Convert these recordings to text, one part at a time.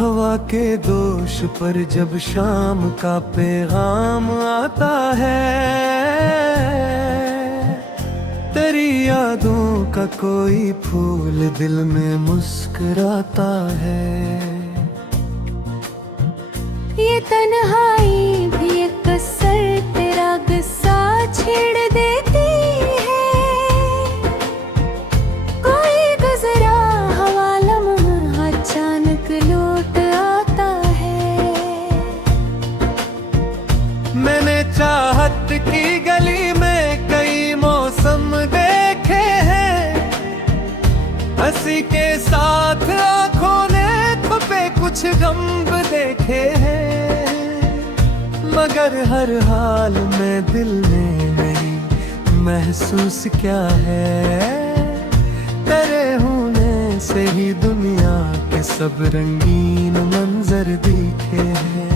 हवा के दोष पर जब शाम का पैगाम आता है, तेरी यादों का कोई फूल दिल में मुस्कुराता है। ये तन्हाई भी एक कसर तेरा गुस्सा छेड़ देती है। कोई गुजरा हवा लम्हा अचानक लौट आता है। मैंने चाहत की गली में कई मौसम देखे हैं, हंसी के साथ आंखों ने छुपे कुछ गम देखे हैं, मगर हर हाल में दिल ने नहीं महसूस क्या है। तेरे होने से ही दुनिया के सब रंगीन मंजर दिखे हैं।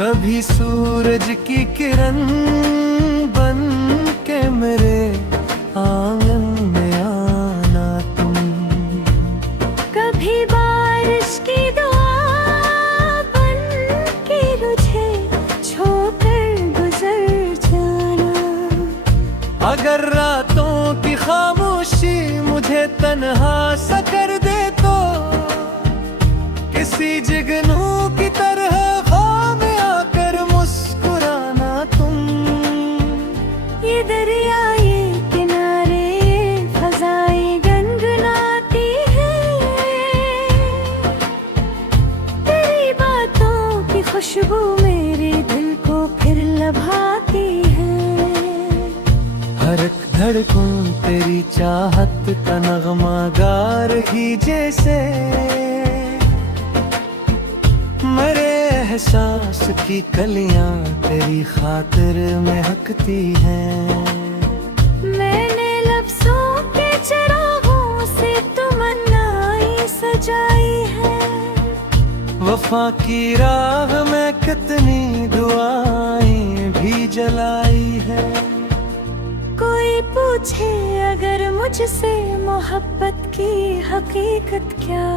कभी सूरज की किरण बन के मेरे आंगन में आना तुम, कभी बारिश की दुआ बन के मुझे छोड़कर गुजर जाना। अगर रातों की खामोशी मुझे तन्हा सा कर दे तो किसी जुगनू की तरह दरिया ये किनारे फजाएं गनगनाती है। तेरी बातों की खुशबू मेरे दिल को फिर लभाती है। हर एक धड़कन तेरी चाहत का नगमा गा रही जैसे, मेरे एहसास की कलियां तेरी खातिर महकती हैं। मैंने लफ्ज़ों के चिरागों से तमन्नाएं सजाई है। वफा की राह में कितनी दुआएं भी जलाई है। कोई पूछे अगर मुझसे मोहब्बत की हकीकत क्या,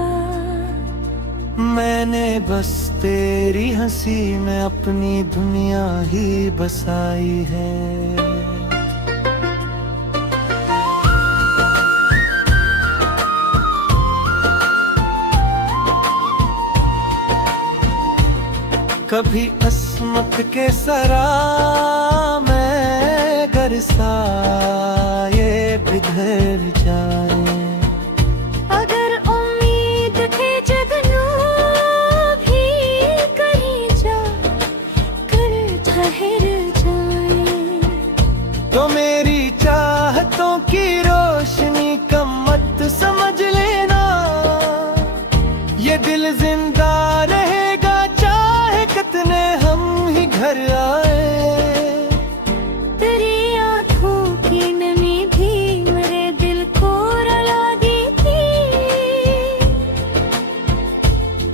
मैंने बस तेरी हंसी में अपनी दुनिया ही बसाई है। कभी अस्मत के सरा में गरसा ये बिधर जाए, तो मेरी चाहतों की रोशनी कम मत समझ लेना। ये दिल जिंदा रहेगा चाहे कितने हम ही घर आए। तेरी आँखों की नमी भी मेरे दिल को रुला देती।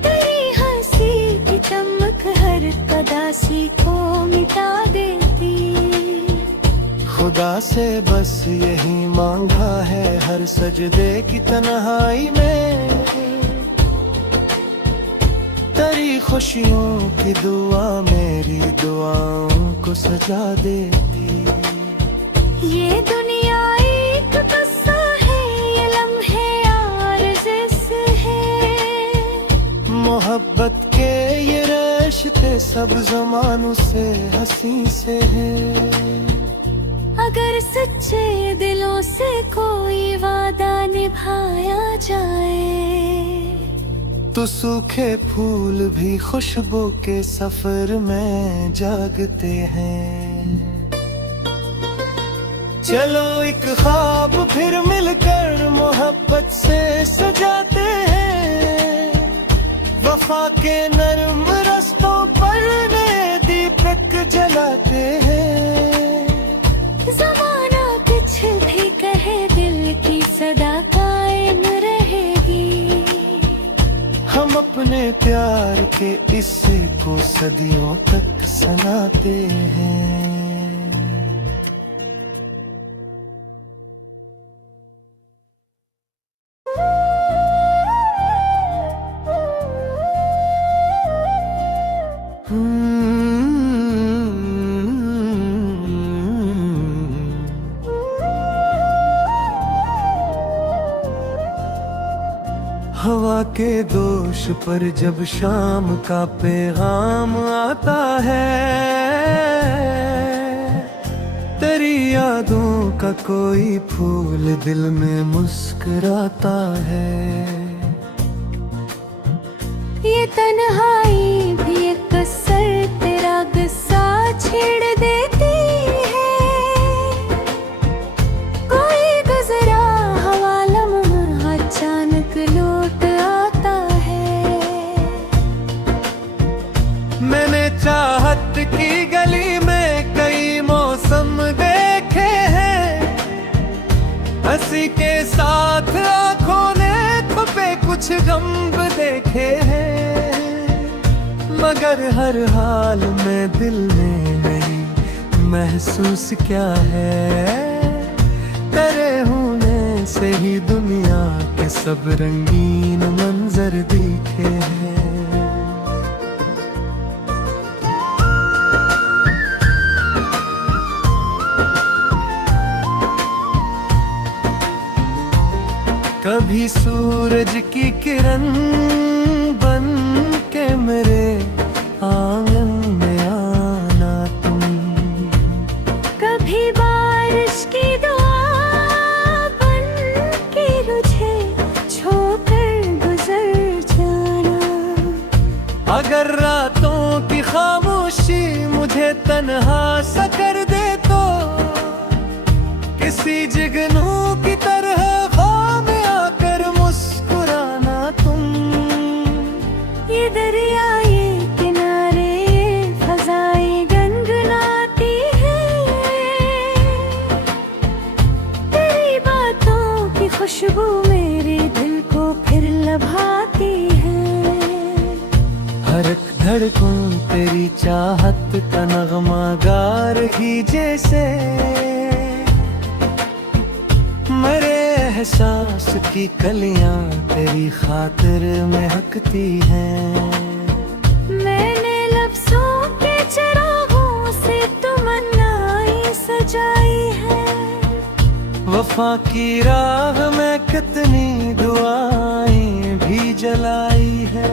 तेरी हंसी की चमक हर उदासी को मिटा देती। खुदा से बस यही मांगा है हर सजदे की तन्हाई में, तेरी खुशियों की दुआ मेरी दुआओं को सजा देती। ये दुनिया एक किस्सा है, ये लम्हे आरज़ू से है। मोहब्बत के ये रिश्ते सब ज़मानों से हंसी से है। अगर सच्चे दिलों से कोई वादा निभाया जाए, तो सूखे फूल भी खुशबू के सफर में जागते हैं। चलो एक ख्वाब फिर मिलकर मोहब्बत से सजाते हैं। वफा के नर्म रास्तों पर नए दीपक जलाते हैं। ज़माना कुछ भी कहे दिल की सदा कायम रहेगी। हम अपने प्यार के इस को सदियों तक सनाते हैं। हवा के दोष पर जब शाम का पैगाम आता है, तेरी यादों का कोई फूल दिल में मुस्कुराता है। ये तन्हाई भी एक कसर तेरा गुस्सा छेड़ देती है। कोई गुजरा हवा लम्हा अचानक लौट आता है। मैंने चाहत की गली में कई मौसम देखे हैं, हंसी के साथ आंखों ने छुपे कुछ गम देखे हैं। मगर हर हाल में दिल ने नहीं महसूस क्या है, तेरे होने से ही दुनिया के सब रंगीन मंजर दिखे हैं। कभी सूरज की किरण बन के मेरे आंगन में आना तुम, कभी बारिश की दुआ बन के मुझे छोड़कर गुजर जाना। अगर रातों की खामोशी मुझे तन्हा सा कर दे तो, किसी जुगनू की तरह दरिया ये किनारे फजाएं गनगनाती है। तेरी बातों की खुशबू मेरे दिल को फिर लभाती है। हर एक धड़कन तेरी चाहत का नगमा गा रही जैसे, मेरे एहसास की कलियां तेरी खातिर महकती हैं। मैंने लफ्जों के चिरागों से तमन्नाएं सजाई है। वफा की राह में कितनी दुआएं भी जलाई है।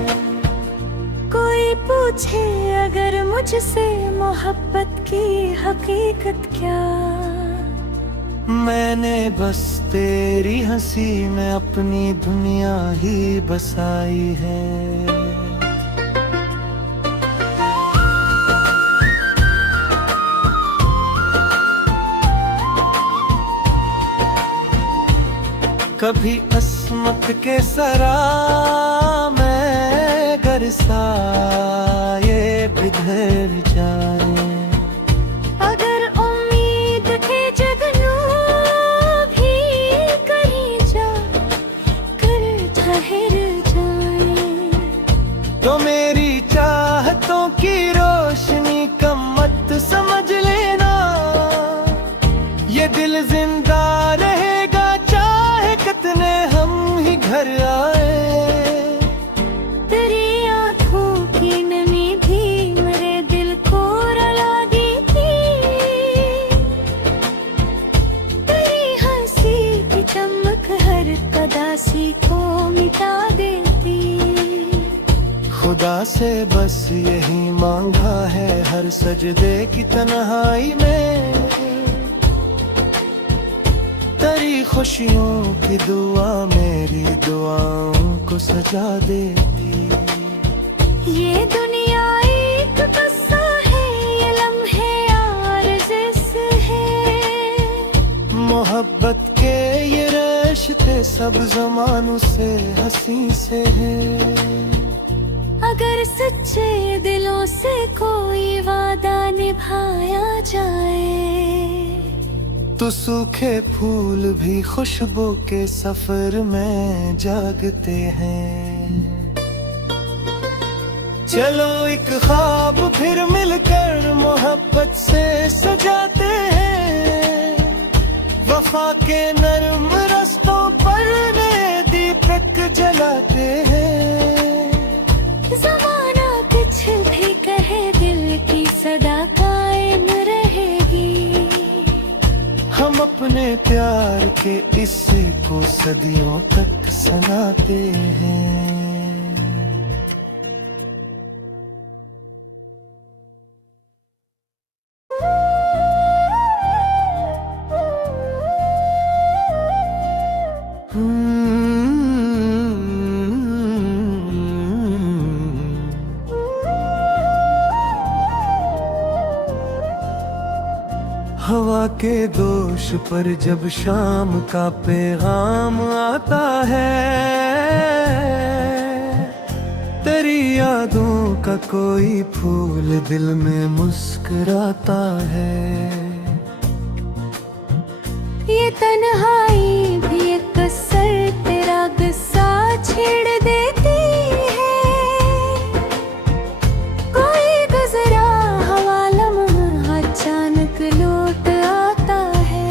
कोई पूछे अगर मुझसे मोहब्बत की हकीकत क्या, मैंने बस तेरी हंसी में अपनी दुनिया ही बसाई है। कभी अस्मत के सरा में गरसा ये बिधर जाए, तो मेरी चाहतों की रोशनी कम मत समझ लेना। ये दिल जिंदा रहेगा चाहे कितने हम ही घर आए। तेरी आँखों की नमी भी मेरे दिल को रुला दी थी। तेरी हंसी की चमक हर उदासी को मिटा देती। खुदा से बस यही मांगा है हर सजदे की तन्हाई में, तेरी खुशियों की दुआ मेरी दुआओं को सजा देती। ये दुनिया एक किस्सा है, ये लम्हे आरज़ है। मोहब्बत के ये रिश्ते सब ज़मानों से हंसी से है। अगर सच्चे दिलों से कोई वादा निभाया जाए, तो सूखे फूल भी खुशबू के सफर में जागते हैं। चलो एक ख्वाब फिर मिलकर मोहब्बत से सजाते हैं, वफा के नर्म रस्तों पर नए दीपक जलाते हैं। ज़माना कुछ भी कहे दिल की सदा कायम रहेगी। हम अपने प्यार के किस्से को सदियों तक सुनाते हैं। हवा के दोष पर जब शाम का पैगाम आता है, तेरी यादों का कोई फूल दिल में मुस्कुराता है। ये तन्हाई भी एक कसर तेरा गुस्सा छेड़ देती है। कोई गुजरा हवा लम्हा अचानक लौट आता है।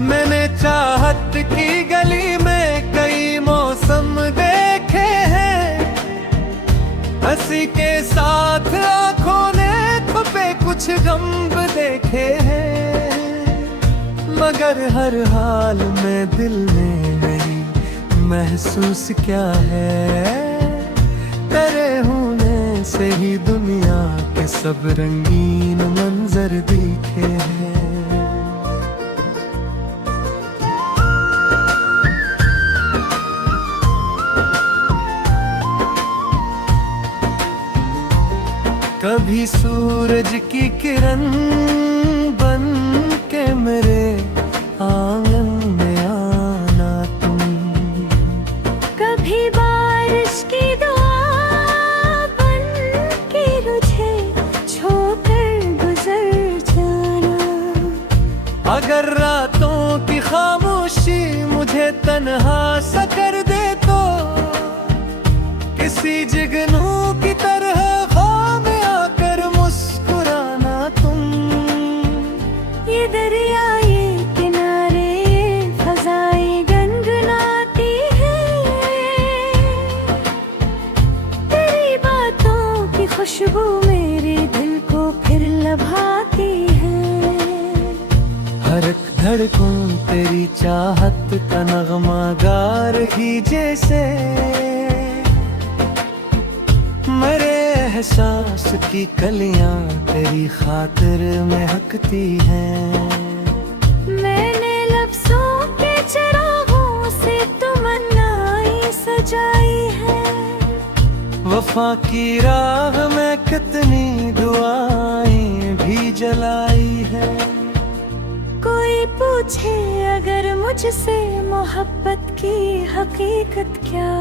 मैंने चाहत की गली में कई मौसम देखे हैं, हंसी के साथ आंखों ने छुपे कुछ गम देखे हैं। मगर हर हाल में दिल ने नहीं महसूस क्या है, तेरे होने से ही दुनिया के सब रंगीन मंजर दिखे हैं। कभी सूरज की किरण बन के मेरे आंगन में आना तुम, कभी बारिश की दुआ बन के मुझे छोड़कर गुजर जाना। अगर रातों की खामोशी मुझे तन्हा सा कर दे तो, किसी जुगनू की तरह ये दरिया ये किनारे ये फज़ाएं गनगनाती है। तेरी बातों की खुशबू मेरे दिल को फिर लभाती है। हर एक धड़कन तेरी चाहत का नगमा गा रही जैसे, मेरे एहसास की कलियां तेरी खातिर महकती हैं। मैंने लफ्ज़ों के चिरागों से तमन्नाएं सजाई है। वफा की राह में कितनी दुआएं भी जलाई है। कोई पूछे अगर मुझसे मोहब्बत की हकीकत क्या,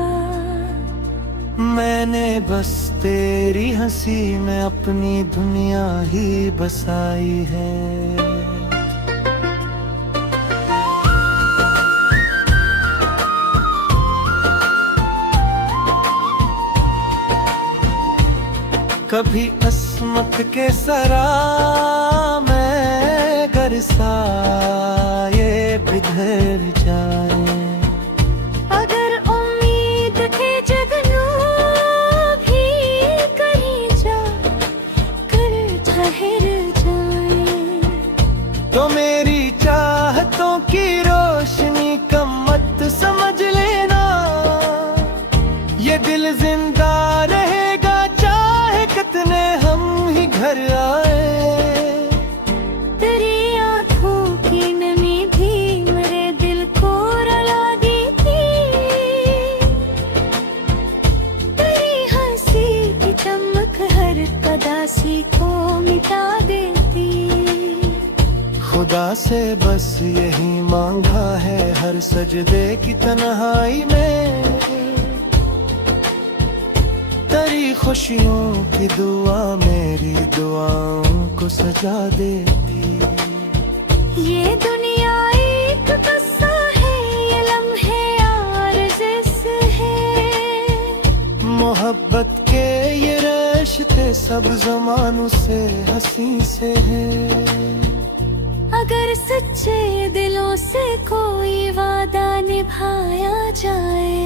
मैंने बस तेरी हंसी में अपनी दुनिया ही बसाई है। कभी अस्मत के सरा में गरसाए बिखर जाए, तो मेरी चाहतों की रोशनी कम मत समझ लेना। ये दिल जिंदा रहेगा चाहे कितने हम ही घर आए। तेरी आँखों की नमी भी मेरे दिल को रुला देती। तेरी हंसी की चमक हर कदासी को मिटा देती। खुदा से बस यही मांगा है हर सजदे की तन्हाई में, तेरी खुशियों की दुआ मेरी दुआओं को सजा देती। ये दुनिया एक किस्सा है, ये लम्हे आरज़ है। रिश्ते सब जमानों से हंसी से हैं। अगर सच्चे दिलों से कोई वादा निभाया जाए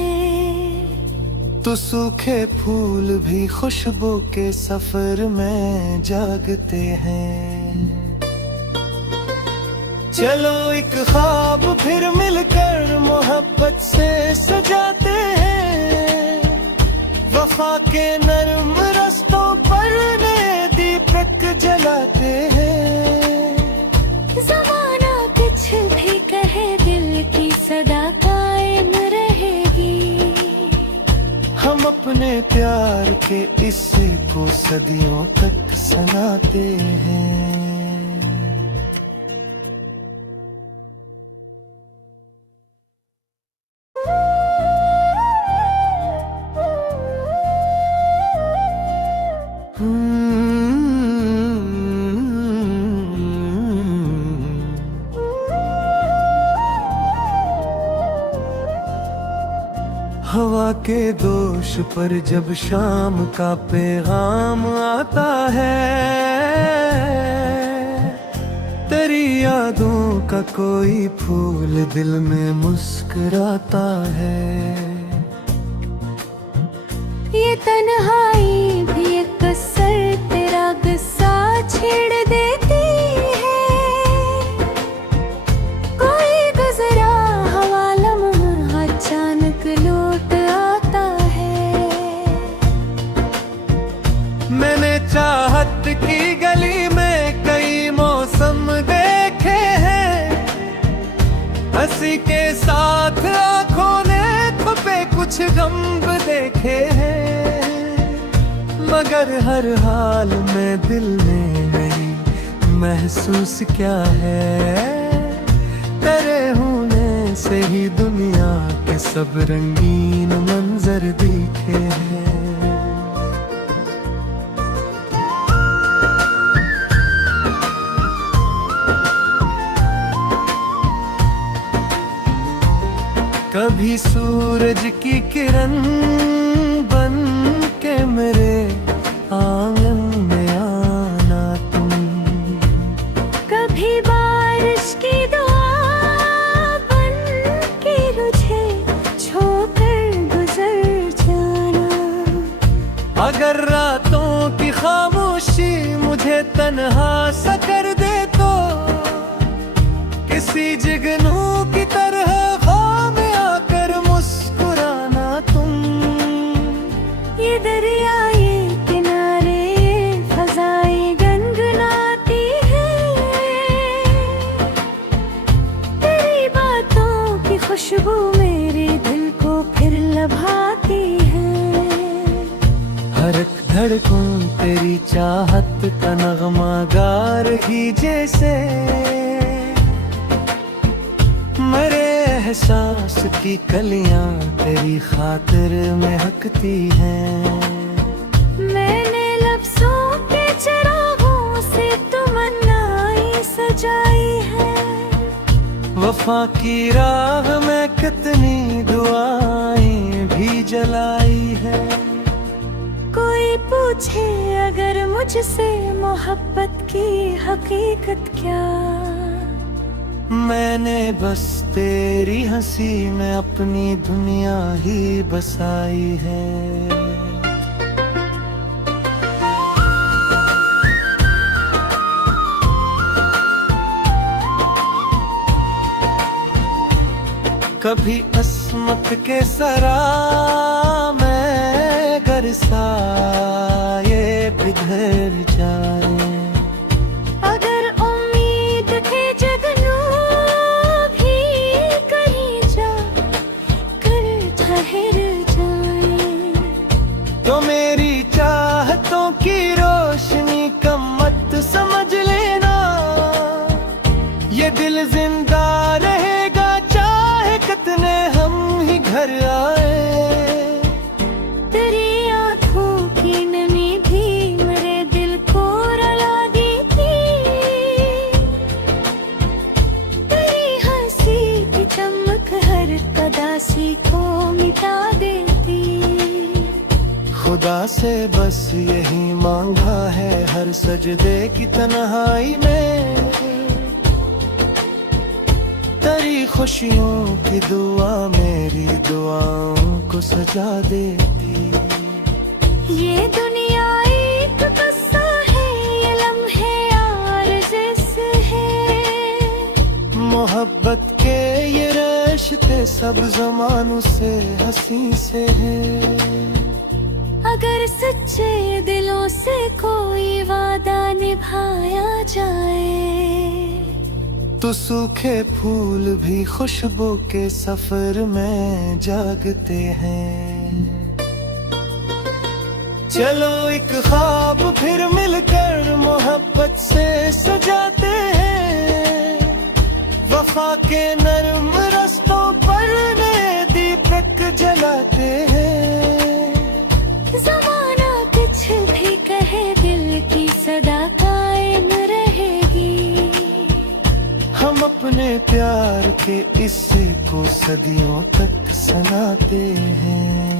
तो सूखे फूल भी खुशबू के सफर में जागते हैं। चलो एक ख्वाब फिर मिलकर मोहब्बत से सजाते हैं। वफा के नर्म रास्तों पर नए दीपक जलाते हैं। ज़माना कुछ भी कहे दिल की सदा कायम रहेगी। हम अपने प्यार के किस्से को सदियों तक सुनाते हैं। हवा के दोष पर जब शाम का पैगाम आता है, तेरी यादों का कोई फूल दिल में मुस्कुराता है। ये तन्हाई भी एक कसर तेरा गुस्सा छेड़ देती है। कोई गुजरा हवा लम्हा अचानक लौट आता है। मैंने चाहत की गली में कई मौसम देखे हैं। हंसी के साथ आंखों ने छुपे कुछ गम देखे हैं। मगर हर हाल में दिल ने नहीं महसूस क्या है। तेरे होने से ही दुनिया के सब रंगीन मंजर दिखे हैं। कभी सूरज की किरण बन के मेरे आंगन में आना तुम। कभी बारिश की दुआ बन के मुझे छोड़कर गुजर जाना। अगर रातों की खामोशी मुझे तन्हा सा कर दे तो किसी जुगनू की तरह ये दरिया ये किनारे फजाएं गनगनाती है। तेरी बातों की खुशबू मेरे दिल को फिर लभाती है। हर एक धड़कन तेरी चाहत का नगमा गा रही जैसे। मेरे एहसास की कलियां तेरी खातिर महकती हैं। मैंने लफ्जों के चिरागों से तमन्नाएं सजाई है। वफा की राह में कितनी दुआएं भी जलाई है। कोई पूछे अगर मुझसे मोहब्बत की हकीकत क्या, मैंने बस तेरी हंसी में अपनी दुनिया ही बसाई है। कभी अस्मत के सरा में गरसाए बिखर जाए। अगर उम्मीद के जगनू भी कहीं जा कर ठहर जाए तो मेरी चाहतों की रोशनी कम मत समझ लेना। ये दिल जिंदा रहेगा चाहे कितने हम ही घर आए। तेरी आँखों की नमी भी मेरे दिल को मांगा है हर सजदे की तन्हाई में, तेरी खुशियों की दुआ मेरी दुआओं को सजा देती। ये दुनिया एक किस्सा है, ये लम्हे आरज़ है। मोहब्बत के ये रिश्ते सब ज़मानों से हंसी से हैं। अगर सच्चे दिलों से कोई वादा निभाया जाए, तो सूखे फूल भी खुशबू के सफर में जागते हैं। चलो एक ख्वाब फिर मिलकर मोहब्बत से सजाते हैं, वफा के नर्म रास्तों पर नए दीपक जलाते हैं। ज़माना कुछ भी कहे, दिल की सदा कायम रहेगी। हम अपने प्यार के किस्से को सदियों तक सुनाते हैं।